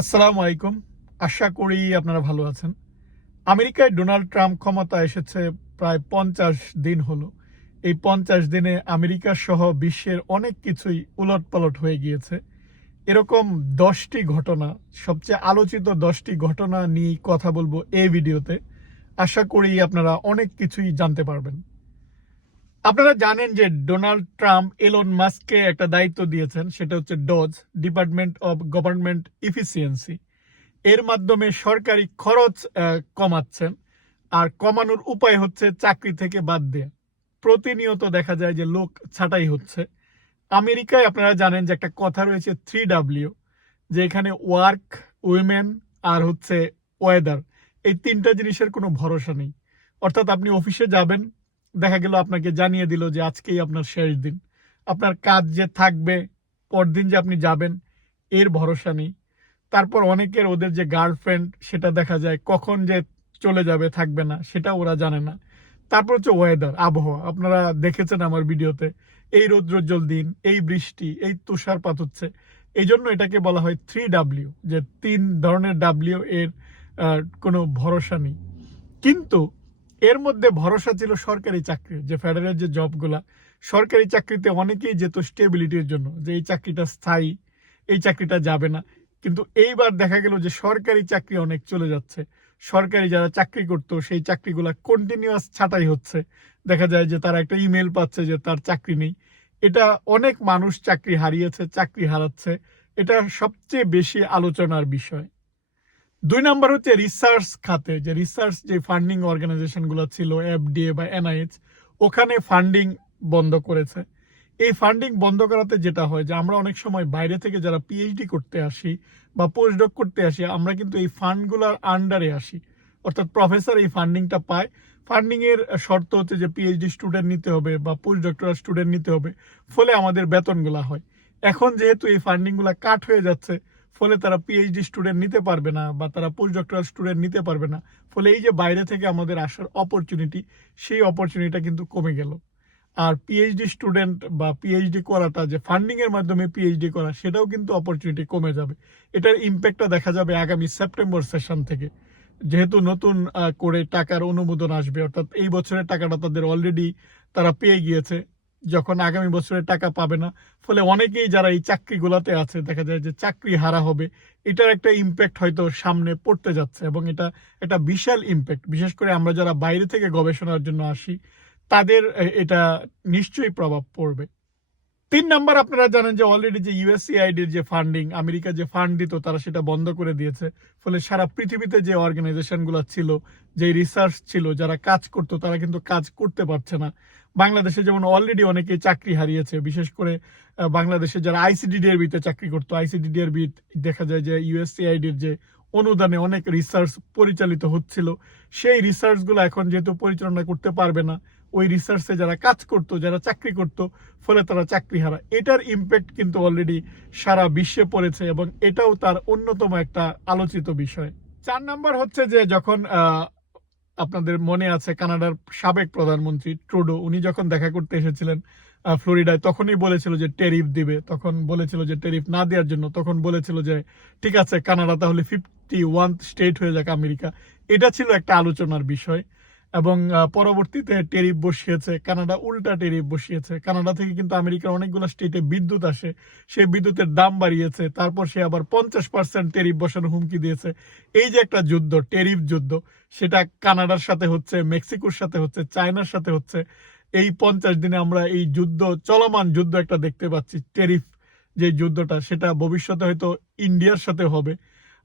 আসসালামু আলাইকুম। আশা করি আপনারা ভালো আছেন। আমেরিকায় ডোনাল্ড ট্রাম্প ক্ষমতা এসেছে প্রায় পঞ্চাশ দিন হলো। এই পঞ্চাশ দিনে আমেরিকা সহ বিশ্বের অনেক কিছুই উলটপালট হয়ে গিয়েছে। এরকম দশটি ঘটনা, সবচেয়ে আলোচিত দশটি ঘটনা নিয়ে কথা বলব এই ভিডিওতে। আশা করি আপনারা অনেক কিছুই জানতে পারবেন। আপনারা জানেন যে ডোনাল্ড ট্রাম্প, এলন মাস্ককে একটা দায়িত্ব দিয়েছেন, সেটা হচ্ছে DOGE, department of government efficiency. এর মাধ্যমে সরকারি খরচ কমাচ্ছেন, আর কমানোর উপায় হচ্ছে চাকরি থেকে বাদ দেয়া। প্রতিনিয়ত দেখা যায় যে লোক ছাঁটাই হচ্ছে। আমেরিকায় আপনারা জানেন যে একটা কথা রয়েছে থ্রি ডাব্লিউ, যে এখানে ওয়ার্ক, উইমেন আর হচ্ছে ওয়েদার, এই তিনটা জিনিসের কোনো ভরসা নেই। অর্থাৎ আপনি অফিসে যাবেন দেখা গেল আপনাকে জানিয়ে দিল যে আজকেই আপনার শেষ দিন। আপনার কাজ যে থাকবে, পরদিন যে আপনি যাবেন, এর ভরসা নেই। তারপর অনেকের ওদের যে গার্লফ্রেন্ড, সেটা দেখা যায় কখন যে চলে যাবে, থাকবে না, সেটা ওরা জানে না। তারপর হচ্ছে ওয়েদার আবহাওয়া। আপনারা দেখেছেন আমার ভিডিওতে, এই রৌদ্রোজ্জ্বল দিন, এই বৃষ্টি, এই তুষারপাত হচ্ছে। এই জন্য এটাকে বলা হয় থ্রি ডাব্লিউ যে তিন ধরনের ডাব্লিউ এর কোনো ভরসা নেই। কিন্তু এর মধ্যে ভরসা ছিল সরকারি চাকরি, যে ফেডারেল যে জবগুলা সরকারি চাকরিতে অনেকেই যেত স্টেবিলিটির জন্য, যে এই চাকরিটা স্থায়ী, এই চাকরিটা যাবে না। কিন্তু এইবার দেখা গেল যে সরকারি চাকরি অনেক চলে যাচ্ছে। সরকারি যারা চাকরি করতো, সেই চাকরিগুলা কন্টিনিউয়াস ছাঁটাই হচ্ছে। দেখা যায় যে তারা একটা ইমেল পাচ্ছে যে তার চাকরি নেই। এটা অনেক মানুষ চাকরি হারিয়েছে, চাকরি হারাচ্ছে। এটা সবচেয়ে বেশি আলোচনার বিষয়। দুই নাম্বার হচ্ছে রিসার্চ খাতে, যে রিসার্চ যে ফান্ডিং অর্গানাইজেশনগুলো ছিল এফডিএ বা এনআইএচ ওখানে ফান্ডিং বন্ধ করেছে। এই ফান্ডিং বন্ধ করাতে যেটা হয়, যে আমরা অনেক সময় বাইরে থেকে যারা পিএইচডি করতে আসি বা পোস্টডক করতে আসি, আমরা কিন্তু এই ফান্ডগুলোর আন্ডারে আসি। অর্থাৎ প্রফেসর এই ফান্ডিংটা পায়। ফান্ডিং এর শর্ত হচ্ছে যে পিএইচডি স্টুডেন্ট নিতে হবে বা পোস্ট ডক্টরাল স্টুডেন্ট নিতে হবে, ফলে আমাদের বেতনগুলো হয়। এখন যেহেতু এই ফান্ডিংগুলো কাট হয়ে যাচ্ছে ফলে তারা পিএইচডি স্টুডেন্ট নিতে পারবে না বা তারা পোস্ট ডক্টরাল স্টুডেন্ট নিতে পারবে না। ফলে এই যে বাইরে থেকে আমাদের আসার অপরচুনিটি সেই অপরচুনিটিটা কিন্তু কমে গেল। আর পিএইচডি স্টুডেন্ট বা পিএইচডি করাটা, যে ফান্ডিং এর মাধ্যমে পিএইচডি করা, সেটাও কিন্তু অপরচুনিটি কমে যাবে। এটার ইম্প্যাক্টটা দেখা যাবে আগামী সেপ্টেম্বর সেশন থেকে। যেহেতু নতুন করে টাকার অনুমোদন আসবে, অর্থাৎ এই বছরের টাকাটা তাদের অলরেডি তারা পেয়ে গিয়েছে। যখন আগামী বছরের টাকা পাবে না, ফলে অনেকেই যারা এই চাকরিগুলোতে আছে, দেখা যায় যে চাকরি হারা হবে, এটার একটা ইম্প্যাক্ট হয়তো সামনে পড়তে যাচ্ছে এবং এটা একটা বিশাল ইম্প্যাক্ট বিশেষ করে আমরা যারা বাইরে থেকে গবেষণার জন্য আসি, তাদের এটা নিশ্চয়ই প্রভাব পড়বে। তিন নাম্বার আপনারা জানেন যে অলরেডি যে ইউএসসিআইডির যে ফান্ডিং আমেরিকা যে ফান্ড দিত, তারা সেটা বন্ধ করে দিয়েছে, ফলে সারা পৃথিবীতে যে অর্গানাইজেশনগুলো ছিল, যে রিসার্চ ছিল, যারা কাজ করতো, তারা কিন্তু কাজ করতে পারছে না। বাংলাদেশে যেমন অলরেডি অনেকে চাকরি হারিয়েছে, বিশেষ করে বাংলাদেশে যারা আইসিডিডিআর বিতে চাকরি করতো আইসিডিডিআর বি দেখা যায় যে ইউএসসিআইডির যে অনুদানে অনেক রিসার্চ পরিচালিত হচ্ছিল। সেই রিসার্চগুলো এখন যেহেতু পরিচালনা করতে পারবে না, ওই রিসার্চে যারা কাজ করতো, যারা চাকরি করত, ফলে তারা চাকরি হারা। এটার ইম্প্যাক্ট কিন্তু অলরেডি সারা বিশ্বে পড়েছে এবং এটাও তার অন্যতম একটা আলোচিত বিষয়। চার নাম্বার হচ্ছে যে যখন আপনাদের মনে আছে কানাডার সাবেক প্রধানমন্ত্রী ট্রুডো? উনি যখন দেখা করতে এসেছিলেন ফ্লোরিডায়, তখনই বলেছিল যে টেরিফ দিবে। তখন বলেছিল যে টেরিফ না দেওয়ার জন্য। তখন বলেছিল যে, ঠিক আছে, কানাডা তাহলে ফিফটি ওয়ান স্টেট হয়ে যাক আমেরিকা। এটা ছিল একটা আলোচনার বিষয়। এবং পরবর্তীতে টেরিফ বসিয়েছে, কানাডা উল্টা টেরিফ বসিয়েছে। কানাডা থেকে কিন্তু আমেরিকার অনেকগুলো স্টেটে বিদ্যুৎ আসে, সেই বিদ্যুতের দাম বাড়িয়েছে, তারপর সে আবার পঞ্চাশ পার্সেন্ট টেরিফ বসানোর হুমকি দিয়েছে। এই যে একটা যুদ্ধ, টেরিফ যুদ্ধ, সেটা কানাডার সাথে হচ্ছে, মেক্সিকোর সাথে হচ্ছে, চায়নার সাথে হচ্ছে, এই পঞ্চাশ দিনে আমরা এই যুদ্ধ, চলমান যুদ্ধ একটা দেখতে পাচ্ছি, টেরিফ যে যুদ্ধটা, সেটা ভবিষ্যতে হয়তো ইন্ডিয়ার সাথে হবে।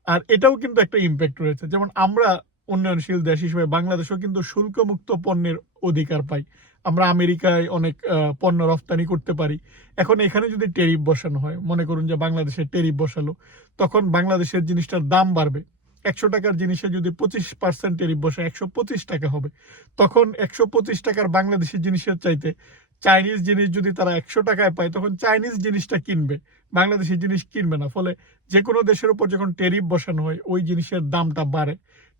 আর এটাও কিন্তু একটা ইম্প্যাক্ট রয়েছে। যেমন আমরা উন্নয়নশীল দেশ হিসেবে বাংলাদেশও কিন্তু শুল্কমুক্ত পণ্যের অধিকার পাই আমরা আমেরিকায় অনেক পণ্য রপ্তানি করতে পারি। এখন এখানে যদি টেরিফ বসানো হয়, মনে করুন যে বাংলাদেশে টেরিফ বসালো, তখন বাংলাদেশের জিনিসটার দাম বাড়বে। একশো টাকার জিনিসে যদি পঁচিশ পার্সেন্ট টেরিফ বসে, একশো পঁচিশ টাকা হবে। তখন একশো পঁচিশ টাকার বাংলাদেশের জিনিসের চাইতে চাইনিজ জিনিস যদি তারা একশো টাকায় পায়, তখন চাইনিজ জিনিসটা কিনবে। বাংলাদেশের জিনিস কিনবে না। ফলে যে কোনো দেশের উপর যখন টেরিফ বসানো হয়, ওই জিনিসের দামটা বাড়ে।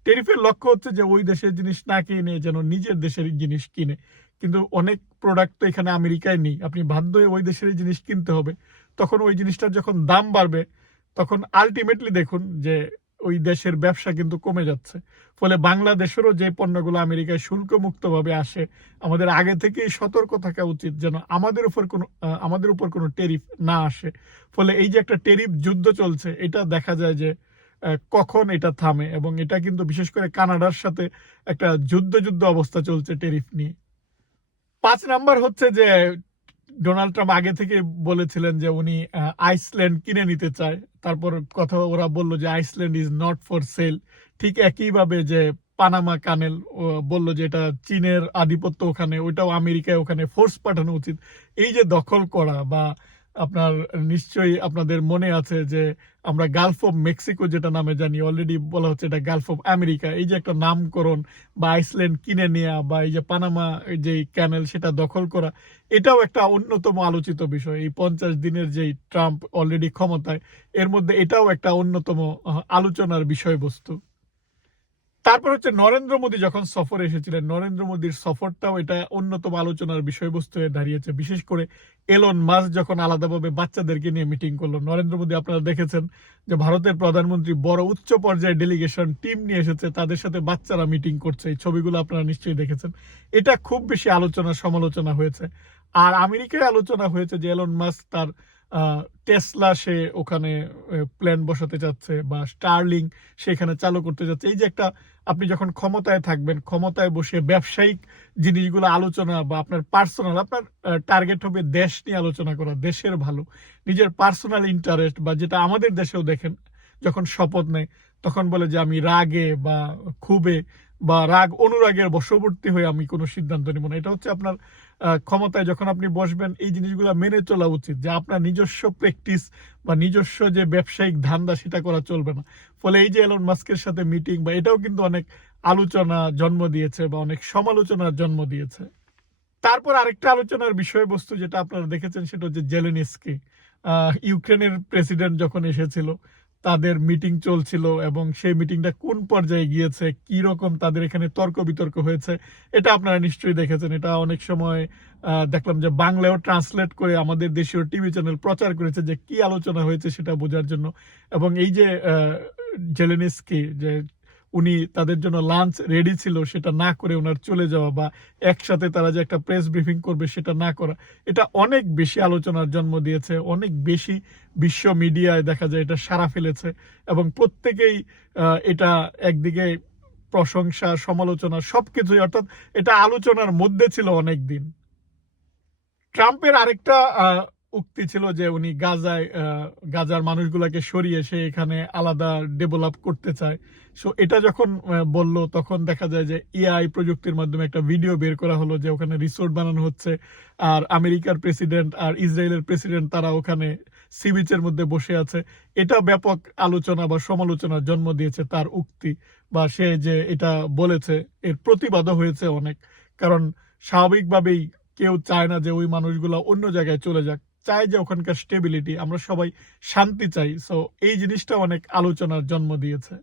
টেরিফের লক্ষ্য হচ্ছে যে ওই দেশের জিনিস না কিনে যেন নিজের দেশের জিনিস কিনে। কিন্তু অনেক প্রোডাক্ট তো এখানে আমেরিকায় নেই। আপনি বাধ্য হয়ে ওই দেশের জিনিস কিনতে হবে। তখন ওই জিনিসটার যখন দাম বাড়বে, তখন আলটিমেটলি দেখুন যে ওই দেশের ব্যবসা কিন্তু কমে যাচ্ছে। ফলে বাংলাদেশেরও যে পণ্যগুলো আমেরিকায় শুল্ক মুক্তভাবে আসে, আমাদের আগে থেকেই সতর্ক থাকা উচিত যেন আমাদের উপর কোনো আমাদের উপর কোনো টেরিফ না আসে। ফলে এই যে একটা টেরিফ যুদ্ধ চলছে, এটা দেখা যায় যে কখন এটা থামে? এবং এটা কিন্তু বিশেষ করে কানাডার সাথে একটা যুদ্ধ যুদ্ধ অবস্থা চলছে টেরিফ নিয়ে। পাঁচ নাম্বার হচ্ছে যে, ডোনাল্ড ট্রাম্প আগে থেকে বলেছিলেন যে উনি আইসল্যান্ড কিনে নিতে চায়। তারপর কথা ওরা বলল যে Iceland is not for sale. ঠিক একইভাবে যে পানামা কানেল বলল যে এটা চীনের আধিপত্য ওখানে, ওইটাও আমেরিকায় ওখানে ফোর্স পাঠানো উচিত। এই যে দখল করা বা আপনার নিশ্চয়ই আপনাদের মনে আছে যে আমরা গালফ অফ মেক্সিকো যেটা নামে জানি অলরেডি বলা হচ্ছে এটা গালফ অফ আমেরিকা এই যে একটা নামকরণ বা আইসল্যান্ড কিনে নেওয়া বা এই যে পানামা যে ক্যানেল সেটা দখল করা, এটাও একটা অন্যতম আলোচিত বিষয়। এই পঞ্চাশ দিনের যেই ট্রাম্প অলরেডি ক্ষমতায়, এর মধ্যে এটাও একটা অন্যতম আলোচনার বিষয়বস্তু। তারপর হচ্ছে নরেন্দ্র মোদী যখন সফরে এসেছিলেন, নরেন্দ্র মোদীর সফরটাও এটা অন্যতম আলোচনার বিষয়বস্তু হয়ে দাঁড়িয়েছে। বিশেষ করে এলন মাস যখন আলাদাভাবে বাচ্চাদেরকে নিয়ে মিটিং করল, নরেন্দ্র মোদী আপনারা দেখেছেন যে ভারতের প্রধানমন্ত্রী বড় উচ্চ পর্যায়ে ডেলিগেশন টিম নিয়ে এসেছে, তাদের সাথে বাচ্চারা মিটিং করছে। এই ছবিগুলো আপনারা নিশ্চয়ই দেখেছেন। এটা খুব বেশি আলোচনা সমালোচনা হয়েছে। আর আমেরিকায় আলোচনা হয়েছে যে এলন মাস তার টেসলা সে ওখানে প্ল্যান বসাতে চাচ্ছে বা স্টারলিং সেখানে চালু করতে যাচ্ছে। এই যে একটা আপনি যখন ক্ষমতায় থাকবেন, ক্ষমতায় বসে ব্যবসায়িক জিনিসগুলো আলোচনা বা আপনার পার্সোনাল, আপনার টার্গেট হবে দেশ নিয়ে আলোচনা করা, দেশের ভালো। নিজের পার্সোনাল ইন্টারেস্ট বা যেটা আমাদের দেশেও দেখেন, যখন শপথ নেয়, তখন বলে যে আমি রাগে বা ক্ষোভে বা রাগ অনুরাগের বশবর্তী হয়ে আমি কোনো সিদ্ধান্ত নিব না। এটা হচ্ছে আপনার ক্ষমতায় যখন আপনি বসবেন, এই জিনিসগুলো মেনে চলা উচিত যে আপনার নিজস্ব প্র্যাকটিস বা নিজস্ব যে ব্যবসায়িক ধান্দা, সেটা করা চলবে না। ফলে এই যে এলন মাস্কের সাথে মিটিং বা এটাও কিন্তু অনেক আলোচনা জন্ম দিয়েছে বা অনেক সমালোচনার জন্ম দিয়েছে। তারপর আরেকটা আলোচনার বিষয়বস্তু যেটা আপনারা দেখেছেন, সেটা হচ্ছে জেলেনিস্কি ইউক্রেনের প্রেসিডেন্ট যখন এসেছিল তাদের মিটিং চলছিল এবং সেই মিটিংটা কোন পর্যায়ে গিয়েছে, কি রকম তাদের এখানে তর্ক বিতর্ক হয়েছে, এটা আপনারা নিশ্চয়ই দেখেছেন। এটা অনেক সময় দেখলাম যে বাংলায়ও ট্রান্সলেট করে আমাদের দেশীয় টিভি চ্যানেল প্রচার করেছে যে কি আলোচনা হয়েছে সেটা বোঝার জন্য। এবং এই যে জেলেনিস্কি, যে উনি তাদের জন্য লাঞ্চ রেডি ছিল, সেটা না করে ওনার চলে যাওয়া বা একসাথে তারা যে একটা প্রেস ব্রিফিং করবে সেটা না করা, এটা অনেক বেশি আলোচনার জন্ম দিয়েছে, অনেক বেশি বিশ্ব মিডিয়ায় দেখা যায় এটা সারা ফেলেছে এবং প্রত্যেকেই এটা একদিকে প্রশংসা, সমালোচনা, সবকিছুই, অর্থাৎ এটা আলোচনার মধ্যে ছিল অনেক দিন ট্রাম্পের আরেকটা উক্তি ছিল যে উনি গাজায় গাজার মানুষগুলোকে সরিয়ে সে এখানে আলাদা ডেভেলপ করতে চায়। সো এটা যখন বলল, তখন দেখা যায় যে এআই প্রযুক্তির মাধ্যমে একটা ভিডিও বের করা হলো যে ওখানে রিসোর্ট বানানো হচ্ছে। আর আমেরিকার প্রেসিডেন্ট আর ইসরায়েলের প্রেসিডেন্ট তারা ওখানে সি বিচের মধ্যে বসে আছে। এটা ব্যাপক আলোচনা বা সমালোচনার জন্ম দিয়েছে তার উক্তি। বা সে যে এটা বলেছে, এর প্রতিবাদও হয়েছে অনেক। কারণ স্বাভাবিকভাবেই কেউ চায় না যে ওই মানুষগুলো অন্য জায়গায় চলে যাক। চায় যে ওখানকার স্টেবিলিটি আমরা সবাই শান্তি চাই। সো এই জিনিসটা অনেক আলোচনার জন্ম দিয়েছে।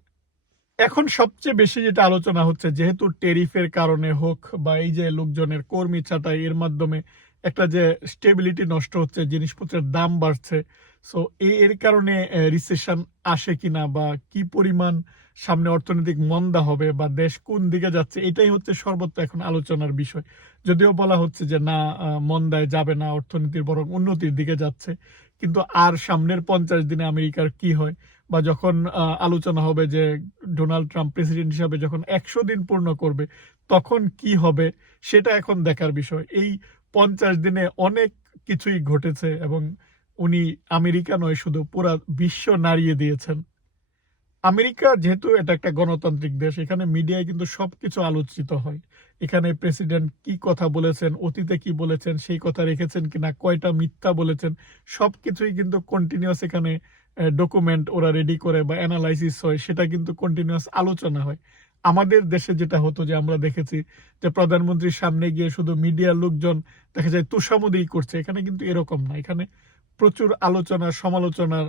এখন সবচেয়ে বেশি যেটা আলোচনা হচ্ছে, যেহেতু টেরিফের কারণে হোক বা এই যে লোকজনের কর্মী ছাঁটাই, এর মাধ্যমে একটা যে স্টেবিলিটি নষ্ট হচ্ছে, জিনিসপত্রের দাম বাড়ছে সো এর কারণে রিসেশন আসে কিনা বা কি পরিমাণ সামনে অর্থনৈতিক মন্দা হবে বা দেশ কোন দিকে যাচ্ছে, এটাই হচ্ছে সর্বত্র এখন আলোচনার বিষয়। যদিও বলা হচ্ছে যে না মন্দায় যাবে না, অর্থনীতির বরং উন্নতির দিকে যাচ্ছে। কিন্তু আর সামনের পঞ্চাশ দিনে আমেরিকার কি হয় বা যখন আলোচনা হবে যে ডোনাল্ড ট্রাম্প প্রেসিডেন্ট হিসাবে যখন একশো দিন পূর্ণ করবে, তখন কি হবে, সেটা এখন দেখার বিষয়। এই পঞ্চাশ দিনে অনেক কিছুই ঘটেছে এবং উনি আমেরিকা নয়, শুধু পুরা বিশ্ব নাড়িয়ে দিয়েছেন। আমেরিকা যেহেতু এটা একটা গণতান্ত্রিক দেশ, এখানে মিডিয়ায় কিন্তু সবকিছু আলোচিত হয়। এখানে প্রেসিডেন্ট কি কথা বলেছেন, অতীতে কি বলেছেন, সেই কথা রেখেছেন কিনা, কয়টা মিথ্যা বলেছেন, সবকিছুই কিন্তু কন্টিনিউয়াস এখানে ডকুমেন্ট ওরা রেডি করে বা অ্যানালাইসিস হয়, সেটা কিন্তু কন্টিনিউয়াস আলোচনা হয়। আমাদের দেশে যেটা হতো যে আমরা দেখেছি যে প্রধানমন্ত্রীর সামনে গিয়ে শুধু মিডিয়ার লোকজন, দেখা যায় তুষামুদি করছে, এখানে কিন্তু এরকম না। এখানে প্রচুর আলোচনা সমালোচনার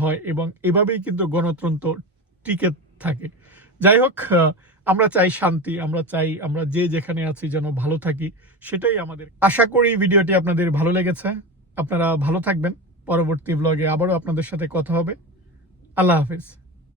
হয় এবং এভাবেই কিন্তু গণতন্ত্র টিকে থাকে। যাই হোক আমরা চাই শান্তি, আমরা চাই আমরা যে যেখানে আছি যেন ভালো থাকি, সেটাই আমাদের। আশা করি ভিডিওটি আপনাদের ভালো লেগেছে। আপনারা ভালো থাকবেন। পরবর্তী ব্লগে আবারও আপনাদের সাথে কথা হবে। আল্লাহ হাফিজ।